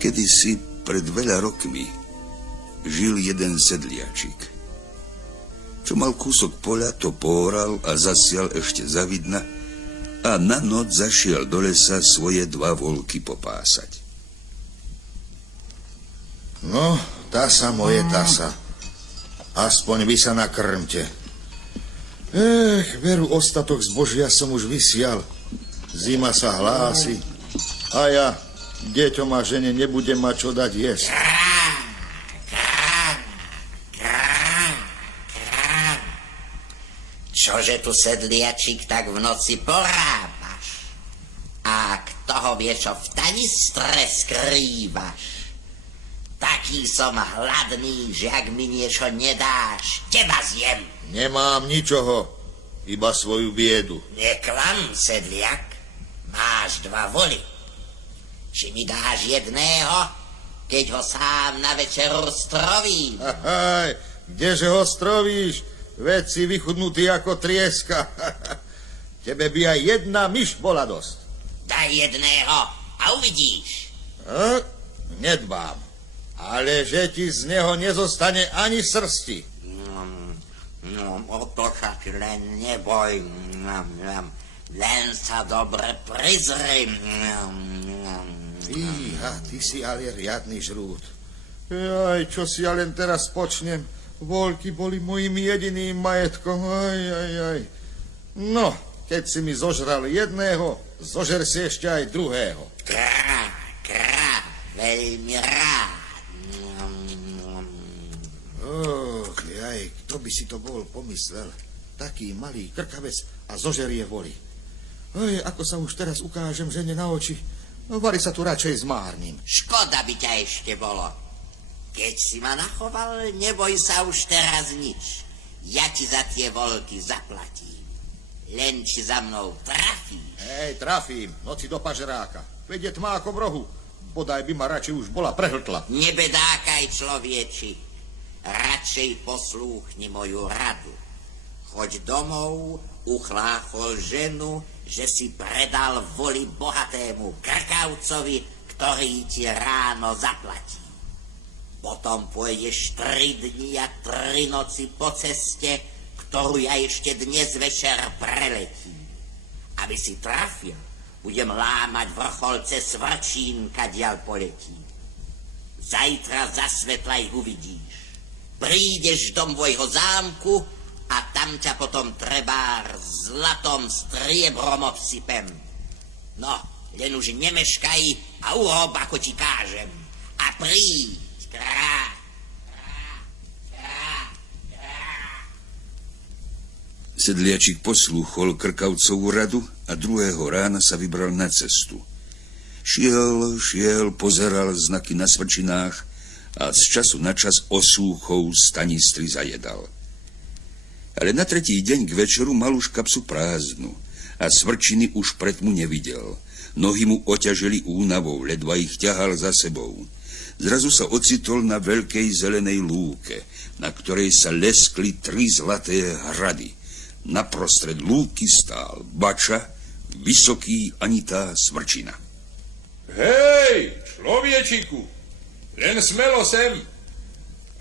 Kedysi, pred veľa rokmi, žil jeden sedliačik. Čo mal kúsok poľa, to pooral a zasial ešte zavidna a na noc zašiel do lesa svoje 2 volky popásať. No, tasa moje tasa. Aspoň vy sa nakrmte. Veru, ostatok zbožia som už vysial. Zima sa hlási. A ja deťom a žene nebudem mať čo dať jesť. Čože tu, sedliačik, tak v noci porábaš? A kto ho vie, čo v tanistre skrývaš? Taký som hladný, že ak mi niečo nedáš, teba zjem. Nemám ničoho, iba svoju biedu. Neklam, sedliak, máš 2 voly. Či mi dáš jedného, keď ho sám na večeru strovím? Kdeže ho strovíš? Veď si vychudnutý ako trieska. Tebe by aj jedna myš bola dosť. Daj jedného a uvidíš. Nedbám, ale že ti z neho nezostane ani srsti. No, o to sa ti len neboj. Len sa dobre prizri. Fíha, ty si ale riadny žrút. Aj, čo si ja len teraz počnem. Voľky boli mojím jediným majetkom. Aj. No, keď si mi zožral jedného, zožer si ešte aj druhého. Krá, veľmi rád. Kto by si to bol pomyslel? Taký malý krkavec a zožerie voly. Ako sa už teraz ukážem žene na oči, vari sa tu radšej zmárnim. Škoda by ťa ešte bolo. Keď si ma nachoval, neboj sa už teraz nič. Ja ti za tie voľky zaplatím. Len či za mnou trafíš. Trafím, noci do pažeráka. Veď je tma ako v rohu. Bodaj by ma radšej už bola prehltla. Nebedákaj, človeči. Radšej poslúchni moju radu. Choď domov, uchláchol ženu, že si predal voly bohatému krkavcovi, ktorý ti ráno zaplatí. Potom pôjdeš 3 dni a 3 noci po ceste, ktorú ja ešte dnes večer preletím. Aby si trafil, budem lámať vrchol cez Svrčín, kadiaľ poletí. Zajtra za svetla ich uvidíš. Prídeš do môjho zámku a tam ťa potom trebár zlatom striebrom obsypem. No, len už nemeškaj a urob, ako ti kážem. A príď. Sedliačik poslúchol krkavcovú radu a druhého rána sa vybral na cestu. Šiel, pozeral znaky na svrčinách a z času na čas osúchou z tanistry zajedal. Ale na 3. deň k večeru mal už kapsu prázdnu a svrčiny už pred mu nevidel. Nohy mu oťažili únavou, ledva ich ťahal za sebou. Zrazu sa ocitol na veľkej zelenej lúke, na ktorej sa leskli 3 zlaté hrady. Naprostred lúky stál bača, vysoký Anitá svrčina. Hej, človečiku, len smelo sem.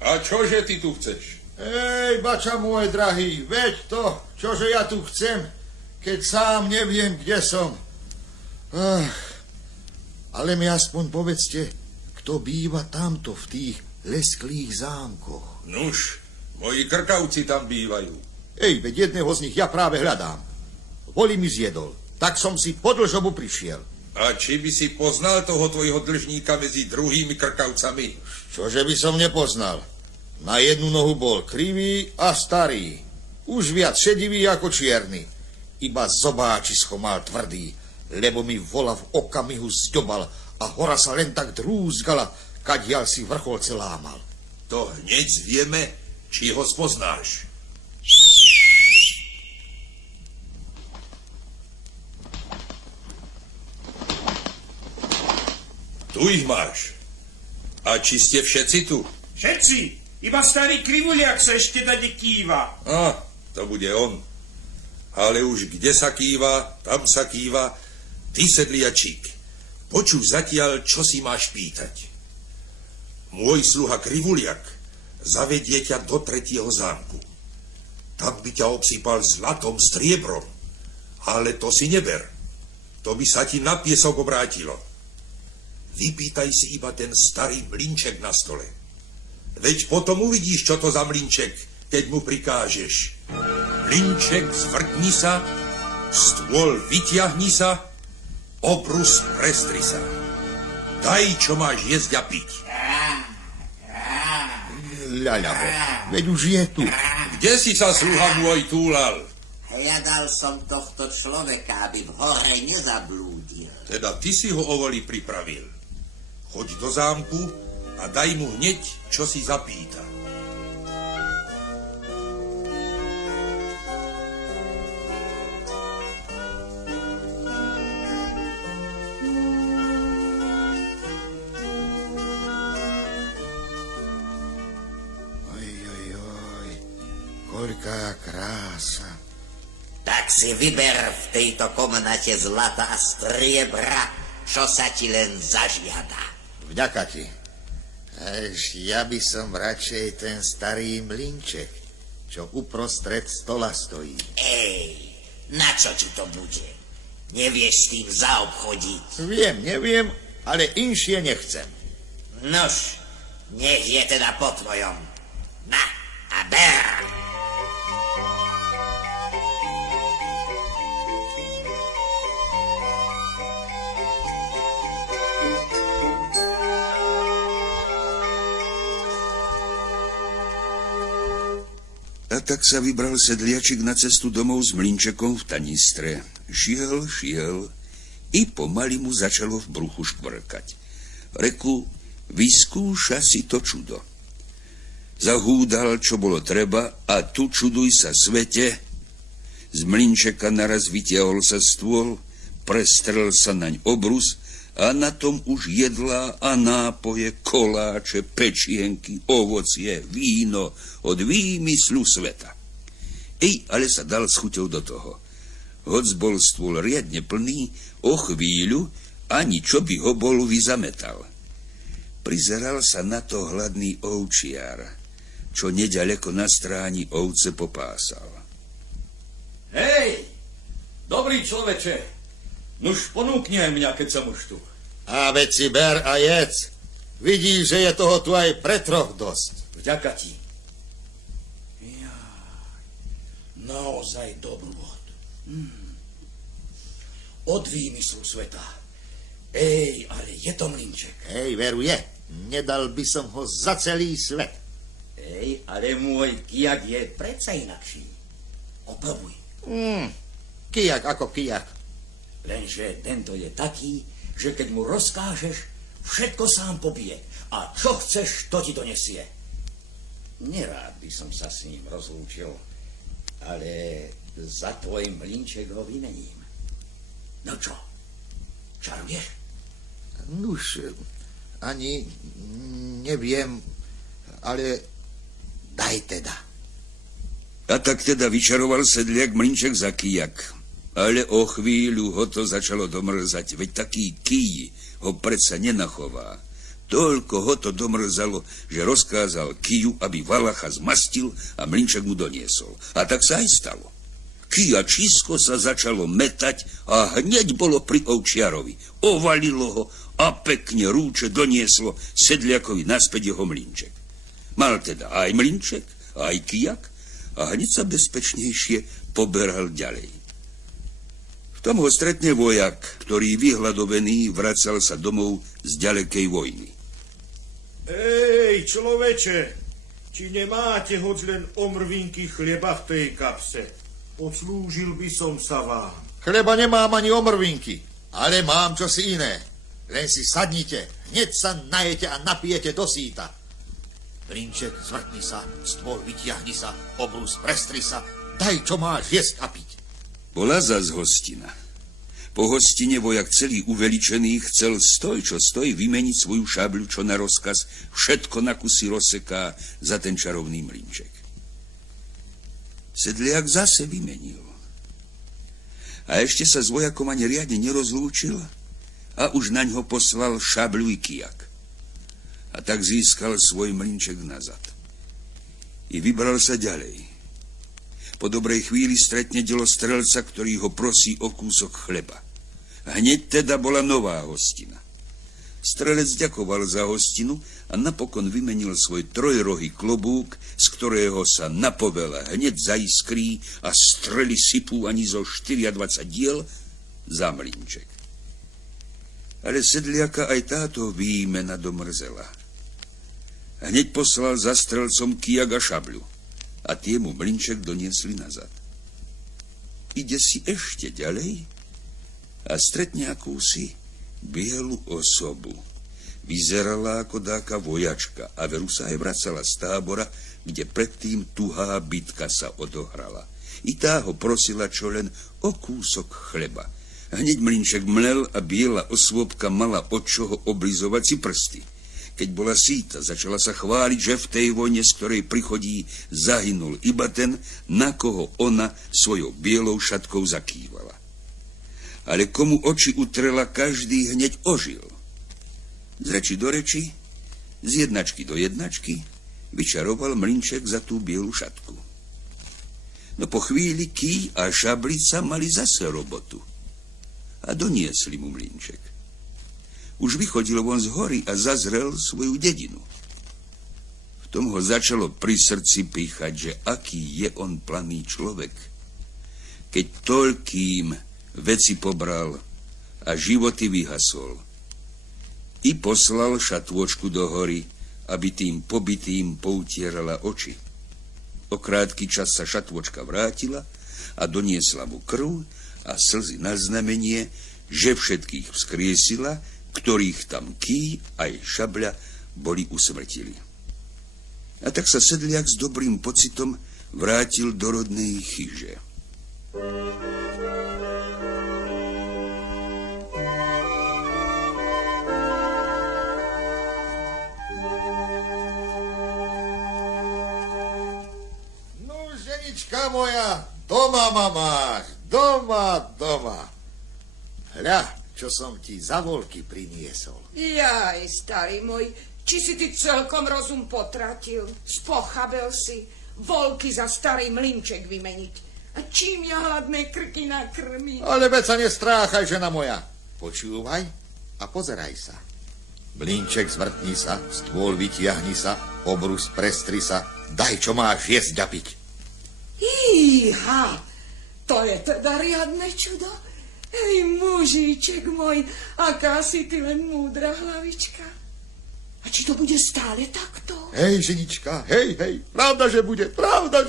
A čože ty tu chceš? Bača môj drahý, veď to, čože ja tu chcem, keď sám neviem, kde som. Ale mi aspoň povedzte, kto býva tamto v tých lesklých zámkoch. Nuž, moji krkavci tam bývajú. Veď jedného z nich ja práve hľadám. Voly mi zjedol, tak som si po dlžobu prišiel. A či by si poznal toho tvojho dlžníka medzi druhými krkavcami? Čože by som nepoznal? Na jednu nohu bol krivý a starý. Už viac šedivý ako čierny. Iba zobáčisko mal tvrdý, lebo mi vola v okamihu zdobal a hora sa len tak drúzgala, kadiaľ si vrcholce lámal. To hneď vieme, či ho spoznáš. Tu ich máš. A či ste všetci tu? Všetci. Iba starý krivuliak sa ešte dade kýva. To bude on. Ale už kde sa kýva, tam sa kýva. Ty, sedliačík, počuj zatiaľ, čo si máš pýtať. Môj sluha Krivuliak zavedie ťa do 3. zámku. Tam by ťa obsypal zlatom, striebrom. Ale to si neber. To by sa ti na piesok obrátilo. Vypýtaj si iba ten starý mlynček na stole. Veď potom uvidíš, čo to za mlynček, keď mu prikážeš. Mlynček, zvrtni sa, stôl vyťahni sa, obrus prestri sa. Daj, čo máš jesť a piť. Ľaľavo, veď už je tu. Kde si sa, sluha môj, túlal? Hľadal som tohto človeka, aby v hore nezablúdil. Teda ty si ho o voli pripravil. Choď do zámku a daj mu hneď, čo si zapýta. Koľká krása. Tak si vyber v tejto komnate zlata a striebra, čo sa ti len zažiada. Vďaka ti. Ja by som radšej ten starý mlynček, čo uprostred stola stojí. Ej, na čo ti to bude? Nevieš s tým zaobchodiť? Neviem, ale inšie nechcem. Nož, nech je teda po tvojom. Na a ber! A tak sa vybral sedliačik na cestu domov s mlynčekom v tanistre. Šiel i pomaly mu začalo v bruchu škvrkať. Reku, vyskúša si to čudo. Zahúdal, čo bolo treba, a tu čuduj sa svete. Z mlynčeka naraz vytiahol sa stôl, prestrel sa naň obrus a na tom už jedlá a nápoje, koláče, pečienky, ovocie, víno od výmyslu sveta. Ale sa dal s chuťou do toho. Hoc bol stôl riadne plný, o chvíľu ani čo by ho bol vyzametal. Prizeral sa na to hladný ovčiar, čo neďaleko na stráni ovce popásal. Hej, dobrý človeče, nuž ponúkni aj mňa, keď som už tu. A veď si ber a jedz. Vidíš, že je toho tu aj pre troch dosť. Vďaka ti. Naozaj dobrôd. Od výmyslu sveta. Ej, ale je to mlynček. Hej, veru je. Nedal by som ho za celý svet. Ej, ale môj kijak je predsa inakší. Opravuj. Kijak ako kijak. Lenže tento je taký, že keď mu rozkážeš, všetko sám pobije. A čo chceš, to ti donesie. Nerád by som sa s ním rozlúčil, ale za tvoj mlynček ho vymením. No čo, čaruješ? Nuž, ani neviem, ale daj teda. A tak teda vyčaroval sedliak mlynček za kijak. Ale o chvíľu ho to začalo domrzať, veď taký kij ho predsa nenachová. Toľko ho to domrzalo, že rozkázal kiju, aby valacha zmastil a mlynček mu doniesol. A tak sa aj stalo. Kijačisko sa začalo metať a hneď bolo pri ovčiarovi. Ovalilo ho a pekne rúče donieslo sedliakovi naspäť jeho mlynček. Mal teda aj mlynček, aj kijak a hneď sa bezpečnejšie poberal ďalej. V tom ho stretne vojak, ktorý vyhladovený vracal sa domov z ďalekej vojny. Ej, človeče, či nemáte hoď len omrvinky chleba v tej kapse? Odslúžil by som sa vám. Chleba nemám ani omrvinky, ale mám čosi iné. Len si sadnite, hneď sa najete a napijete do síta. Mlynček, zvrtni sa, stôl vytiahni sa, obrus prestri sa, daj, čo máš jesť a piť. Bola zas hostina. Po hostine vojak celý uveličený chcel stoj, čo stoj, vymeniť svoju šabľu, čo na rozkaz všetko na kusy rozseká za ten čarovný mlynček. Sedliak zase vymenil. A ešte sa s vojakom ani riadne nerozlúčil a už naň ho poslal šabľu i kijak. a tak získal svoj mlynček nazad. I vybral sa ďalej. Po dobrej chvíli stretne delostrelca, ktorý ho prosí o kúsok chleba. Hneď teda bola nová hostina. Strelec ďakoval za hostinu a napokon vymenil svoj trojrohý klobúk, z ktorého sa na povele hneď zaiskrí a strely sypú ani zo 24 diel, za mlynček. Ale sedliaka aj táto výmena domrzela. Hneď poslal za strelcom kijak a šabľu a tie mu mlynček doniesli nazad. Ide si ešte ďalej a stretne akúsi bielu osobu. Vyzerala ako dáka vojačka a veru sa aj vracala z tábora, kde predtým tuhá bitka sa odohrala. I tá ho prosila čo len o kúsok chleba. Hneď mlynček mlel a biela osôbka mala od čoho oblizovať si prsty. Keď bola síta, začala sa chváliť, že v tej vojne, z ktorej prichodí, zahynul iba ten, na koho ona svojou bielou šatkou zakývala. Ale komu oči utrela, každý hneď ožil. Z reči do reči, z jednačky do jednačky, vyčaroval mlynček za tú bielu šatku. No po chvíli ký a šablica mali zase robotu a doniesli mu mlynček. Už vychodil von z hory a zazrel svoju dedinu. V tom ho začalo pri srdci pýchať, že aký je on planý človek. Keď toľkým veci pobral a životy vyhasol. I poslal šatôčku do hory, aby tým pobitým poutierala oči. O krátky čas sa šatôčka vrátila a doniesla mu krv a slzy na znamenie, že všetkých vzkriesila, ktorých tam ký aj šabľa boli usmrtili. A tak sa sedliak s dobrým pocitom vrátil do rodnej chyže. No, ženička moja, doma ma máš, doma. Hľa, čo som ti za voľky priniesol. Jaj, starý môj, či si ty celkom rozum potratil? Spochabel si voľky za starý mlynček vymeniť. A čím ja hladné krky nakrmím? Ale veď sa nestráchaj, žena moja. Počúvaj a pozeraj sa. Mlynček zvrtni sa, stôl vytiahni sa, obrus prestri sa, daj, čo máš jesť a piť. Íha, to je teda riadne čudo. Hej, mužíček môj, aká si ty len múdra hlavička. A či to bude stále takto? Hej, ženička, hej, pravda, že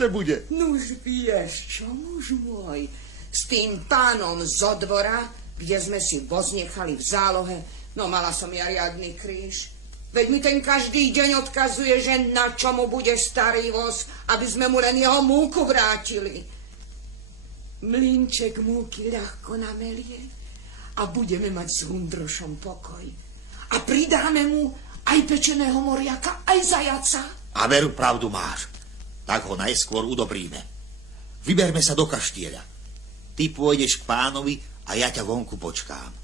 bude. Nuž vieš čo, muž môj, s tým pánom zo dvora, kde sme si voz nechali v zálohe, no mala som ja riadny kríž. Veď mi ten každý deň odkazuje, že na čo mu bude starý voz, aby sme mu len jeho múku vrátili. Mlynček múky ľahko namelie a budeme mať s Hundrošom pokoj. A pridáme mu aj pečeného moriaka, aj zajaca. A veru, pravdu máš. Tak ho najskôr udobríme. Vyberme sa do kaštieľa. Ty pôjdeš k pánovi a ja ťa vonku počkám.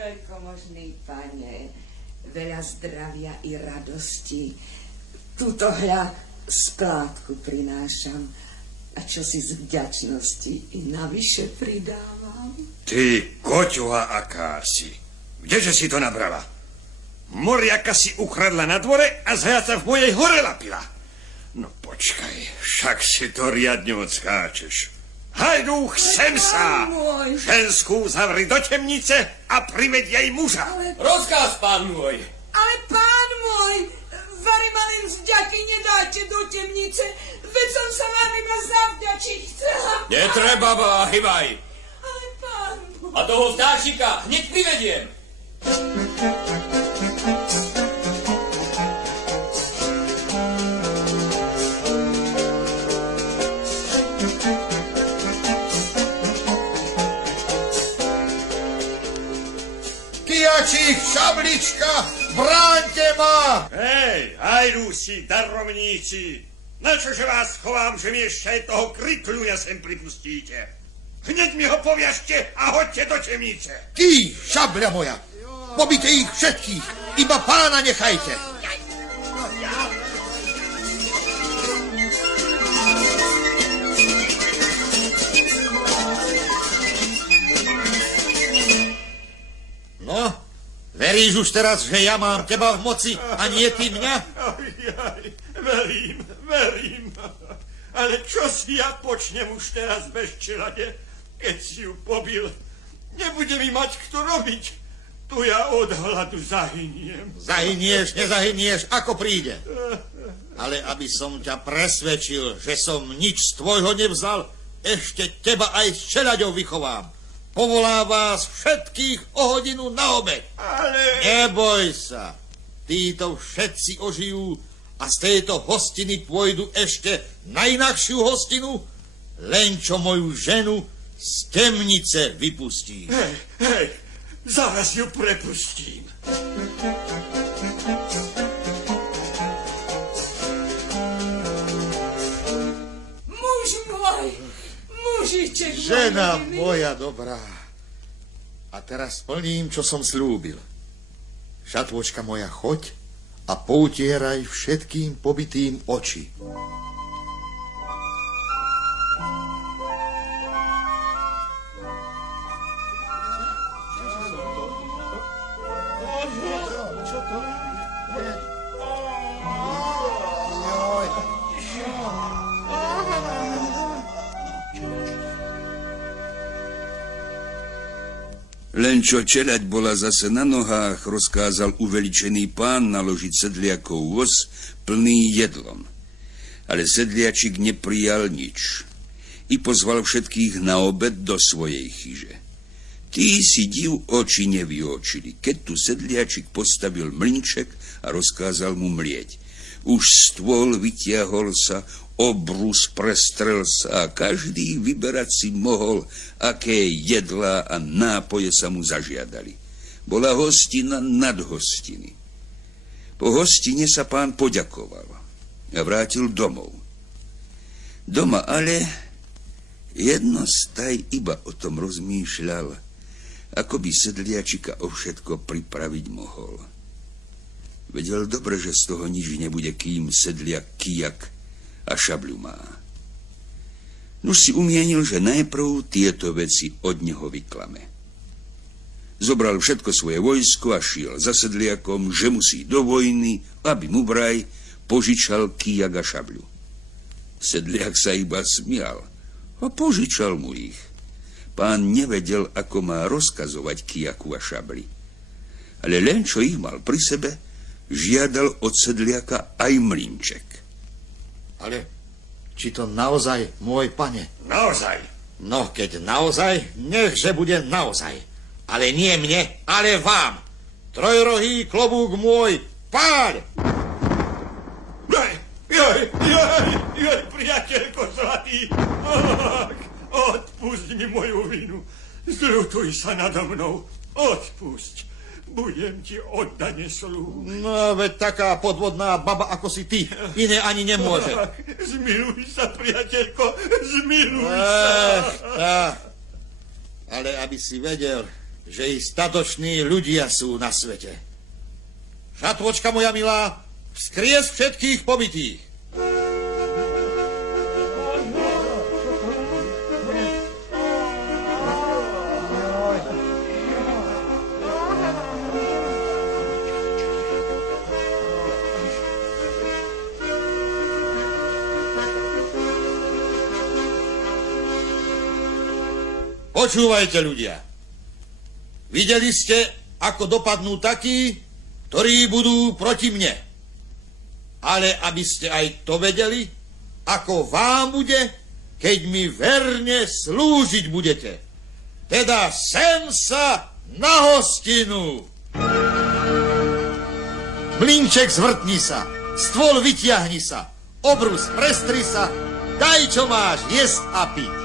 Veľkomožný pane, veľa zdravia i radosti. Túto hľa splátku prinášam a čo si z vďačnosti i navyše pridávam. Ty, koťuha akási, kdeže si to nabrala? Moriaka si ukradla na dvore a zajaca v mojej hore lapila. No počkaj, však si to riadne odskáčeš. Hajdúch, sem sa! Ženskú zavri do temnice a priveď jej muža. Rozkaz, pán môj. Ale pán môj, vari ma len vďaky nedáte do temnice, veď som sa vám iba zavďačiť chcela. Netreba, hýbaj. Ale pán môj... A toho vtáčika hneď privediem. Sedliačík, Šablička, bráňte ma! Hej, hajdúsi, darovníci, načože vás chovám, že mi ešte aj toho krikľuja sem pripustíte? Hneď mi ho poviažte a hoďte do temnice. Ty, šabľa moja, pobite ich všetkých, iba pána nechajte. No, veríš už teraz, že ja mám teba v moci a nie ty mňa? Verím. Ale čo si ja počnem už teraz bez čelade, keď si ju pobil? Nebude mi mať kto robiť. Tu ja od hladu zahyniem. Zahynieš, nezahynieš, ako príde. Ale aby som ťa presvedčil, že som nič z tvojho nevzal, ešte teba aj s čeľaďou vychovám. Povolá vás všetkých o hodinu na obed. Ale... Neboj sa. Títo všetci ožijú a z tejto hostiny pôjdu ešte na inakšiu hostinu, len čo moju ženu z temnice vypustíš. Hej, zaraz ju prepustím. Muž môj, mužiček môj. Žena moja dobrá. A teraz splním, čo som slúbil. Šatvočka moja, choď a poutieraj všetkým pobitým oči. Len čo čeľaď bola zase na nohách, rozkázal uveličený pán naložiť sedliakov voz plný jedlom. Ale sedliačik neprijal nič. I pozval všetkých na obed do svojej chyže. Tí si div oči nevyočili, keď tu sedliačik postavil mlynček a rozkázal mu mlieť. Už stôl vytiahol sa, obrus prestrel sa a každý vyberať si mohol, aké jedlá a nápoje sa mu zažiadali. Bola hostina nad hostiny. Po hostine sa pán poďakoval a vrátil domov. Doma ale jednostaj iba o tom rozmýšľal, ako by sedliačika o všetko pripraviť mohol. Vedel dobre, že z toho nič nebude, kým sedliak kijak a šabľu má. Nuž si umienil, že najprv tieto veci od neho vyklame. Zobral všetko svoje vojsko a šiel za sedliakom, že musí do vojny, aby mu vraj požičal kijak a šabľu. Sedliak sa iba smial a požičal mu ich. Pán nevedel, ako má rozkazovať kijaku a šabli. Ale len čo ich mal pri sebe, žiadal od sedliaka aj mlynček. Ale či to naozaj, môj pane? Naozaj. No, keď naozaj, nechže bude naozaj. Ale nie mne, ale vám. Trojrohý klobúk môj, páľ! Joj, priateľko zlatý, odpusť mi moju vinu. Zľutuj sa nado mnou, odpusť. Budem ti oddane slúžiť. No, veď taká podvodná baba, ako si ty, iné ani nemôže. Zmiluj sa, priateľko, zmiluj sa. Ale aby si vedel, že i statoční ľudia sú na svete. Šatvočka moja milá, vzkries všetkých pobitých. Počúvajte, ľudia. Videli ste, ako dopadnú takí, ktorí budú proti mne. Ale aby ste aj to vedeli, ako vám bude, keď mi verne slúžiť budete. Teda sem sa na hostinu. Mlynček zvrtni sa, stôl vytiahni sa, obrus prestri sa, daj, čo máš jesť a piť.